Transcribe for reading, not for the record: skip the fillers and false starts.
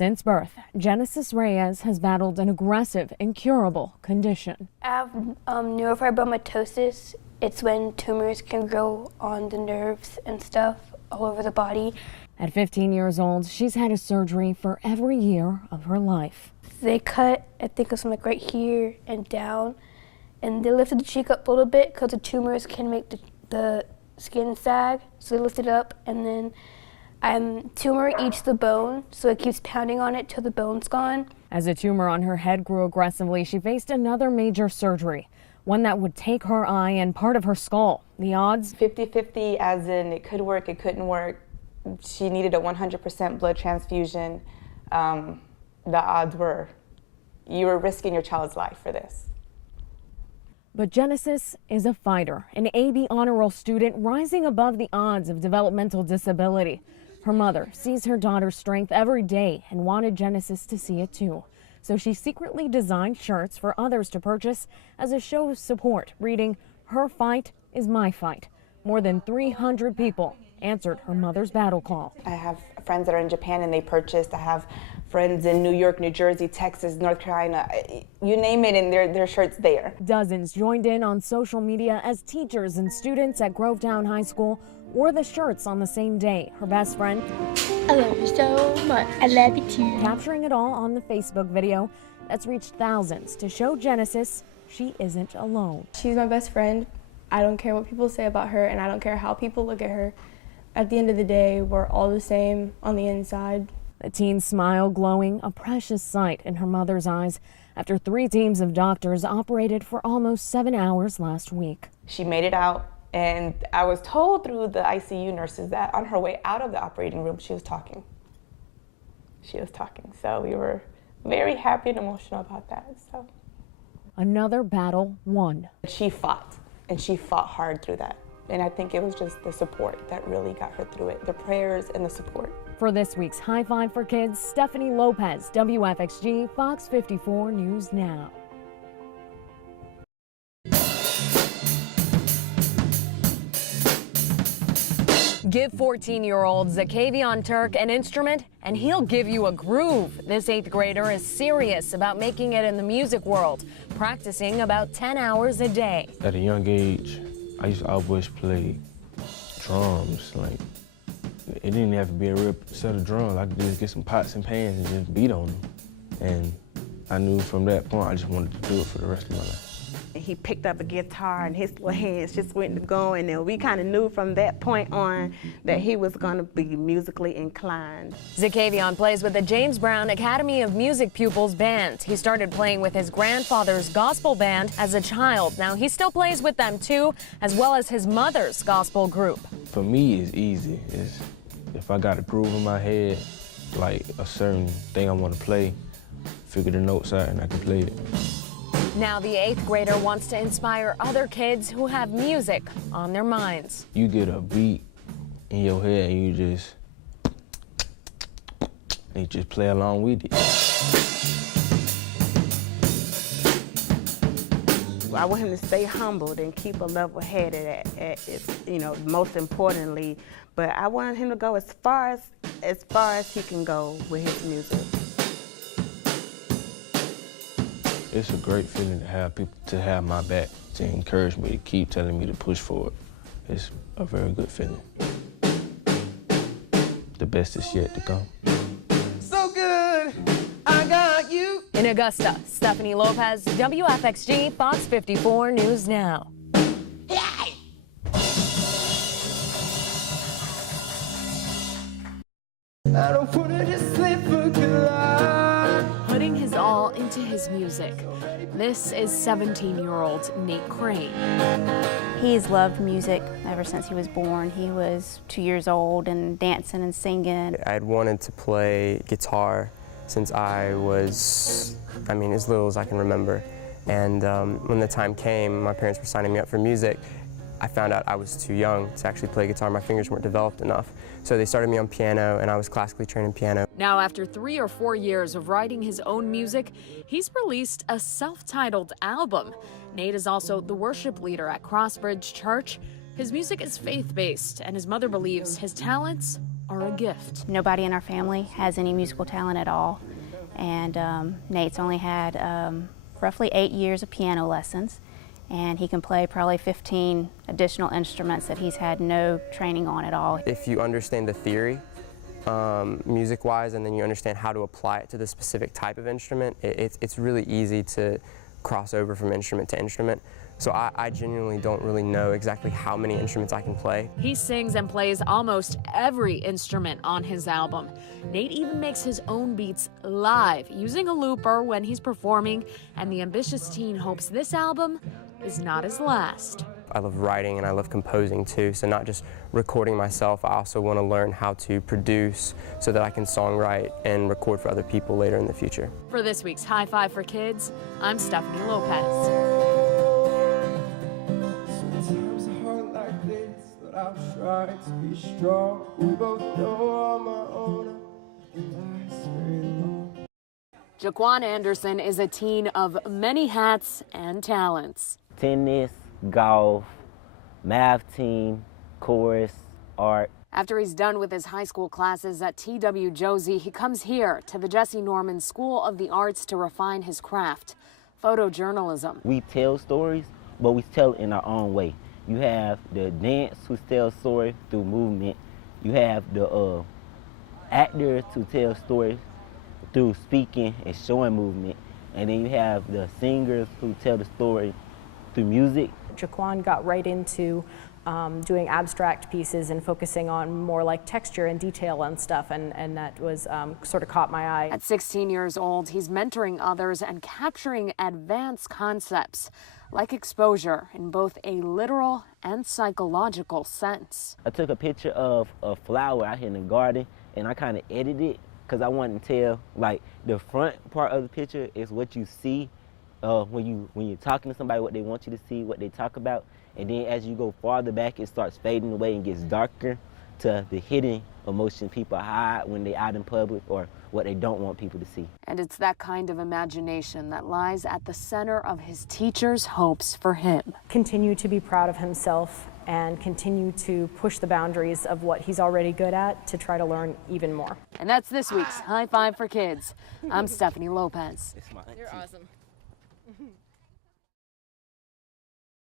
Since birth, Genesis Reyes has battled an aggressive, incurable condition. I have neurofibromatosis. It's when tumors can grow on the nerves and stuff all over the body. At 15 years old, she's had a surgery for every year of her life. They cut, I think it was like right here and down, and they lifted the cheek up a little bit because the tumors can make the skin sag. So they lifted it up, and then tumor eats the bone, so it keeps pounding on it till the bone's gone. As a tumor on her head grew aggressively, she faced another major surgery, one that would take her eye and part of her skull. The odds? 50-50, as in it could work, it couldn't work. She needed a 100% blood transfusion. The odds were, you were risking your child's life for this. But Genesis is a fighter, an AB honor roll student rising above the odds of developmental disability. Her mother sees her daughter's strength every day and wanted Genesis to see it too. So she secretly designed shirts for others to purchase as a show of support, reading, "Her fight is my fight." More than 300 people answered her mother's battle call. I have friends that are in Japan and they purchased. I have friends in New York, New Jersey, Texas, North Carolina, you name it, and their shirts there. Dozens joined in on social media as teachers and students at Grovetown High School wore the shirts on the same day. Her best friend, I love you so much. I love you too. Capturing it all on the Facebook video that's reached thousands to show Genesis she isn't alone. She's my best friend. I don't care what people say about her, and I don't care how people look at her. At the end of the day, we're all the same on the inside. The teen's smile glowing, a precious sight in her mother's eyes after 3 teams of doctors operated for almost 7 hours last week. She made it out, and I was told through the ICU nurses that on her way out of the operating room, she was talking. She was talking, so we were very happy and emotional about that. So Another battle won. She fought, and she fought hard through that. And I think it was just the support that really got her through it, the prayers and the support. For this week's High Five for Kids, Stephanie Lopez, WFXG, Fox 54 News Now. Give 14-year-old Zakavion Turk an instrument and he'll give you a groove. This 8th grader is serious about making it in the music world, practicing about 10 hours a day. At a young age, I used to always play drums. Like, it didn't have to be a real set of drums. I could just get some pots and pans and just beat on them. And I knew from that point I just wanted to do it for the rest of my life. He picked up a guitar and his little hands just went to going, and we kind of knew from that point on that he was going to be musically inclined. Zakavion plays with the James Brown Academy of Music Pupils band. He started playing with his grandfather's gospel band as a child. Now he still plays with them too, as well as his mother's gospel group. For me, it's easy. If I got a groove in my head, like a certain thing I want to play, figure the notes out and I can play it. Now the 8th grader wants to inspire other kids who have music on their minds. You get a beat in your head and you just play along with it. I want him to stay humbled and keep a level headed most importantly, but I want him to go as far as he can go with his music. It's a great feeling to have people to have my back, to encourage me, to keep telling me to push forward. It's a very good feeling. The best is yet to come. So good, I got you. In Augusta, Stephanie Lopez, WFXG, Fox 54 News Now. I don't put it to sleep for good life. Putting his all into his music. This is 17-year-old Nate Crane. He's loved music ever since he was born. He was 2 years old and dancing and singing. I had wanted to play guitar since I was, as little as I can remember. And when the time came, my parents were signing me up for music. I found out I was too young to actually play guitar. My fingers weren't developed enough. So they started me on piano, and I was classically trained in piano. Now, after 3 or 4 years of writing his own music, he's released a self-titled album. Nate is also the worship leader at Crossbridge Church. His music is faith-based, and his mother believes his talents are a gift. Nobody in our family has any musical talent at all, and Nate's only had roughly 8 years of piano lessons, and he can play probably 15 additional instruments that he's had no training on at all. If you understand the theory, music-wise, and then you understand how to apply it to the specific type of instrument, it's really easy to cross over from instrument to instrument. So I genuinely don't really know exactly how many instruments I can play. He sings and plays almost every instrument on his album. Nate even makes his own beats live using a looper when he's performing, and the ambitious teen hopes this album is not his last. I love writing and I love composing too, so not just recording myself, I also want to learn how to produce so that I can songwrite and record for other people later in the future. For this week's High Five for Kids, I'm Stephanie Lopez. Sometimes a heart like this, but I've tried to be strong. We both know I'm my own. It lasts very long. Jaquan Anderson is a teen of many hats and talents. Tennis, golf, math team, chorus, art. After he's done with his high school classes at T.W. Josie, he comes here to the Jesse Norman School of the Arts to refine his craft, photojournalism. We tell stories, but we tell it in our own way. You have the dance who tells stories through movement. You have the actors who tell stories through speaking and showing movement. And then you have the singers who tell the story through music. Jaquan got right into doing abstract pieces and focusing on more like texture and detail and stuff, and that was sort of caught my eye. At 16 years old, he's mentoring others and capturing advanced concepts like exposure in both a literal and psychological sense. I took a picture of a flower out here in the garden, and I kind of edited it because I wanted to tell, like, the front part of the picture is what you see when you're talking to somebody, what they want you to see, what they talk about, and then as you go farther back, it starts fading away and gets darker to the hidden emotion people hide when they're out in public or what they don't want people to see. And it's that kind of imagination that lies at the center of his teachers' hopes for him. Continue to be proud of himself and continue to push the boundaries of what he's already good at to try to learn even more. And that's this week's High Five for Kids. I'm Stephanie Lopez. You're awesome.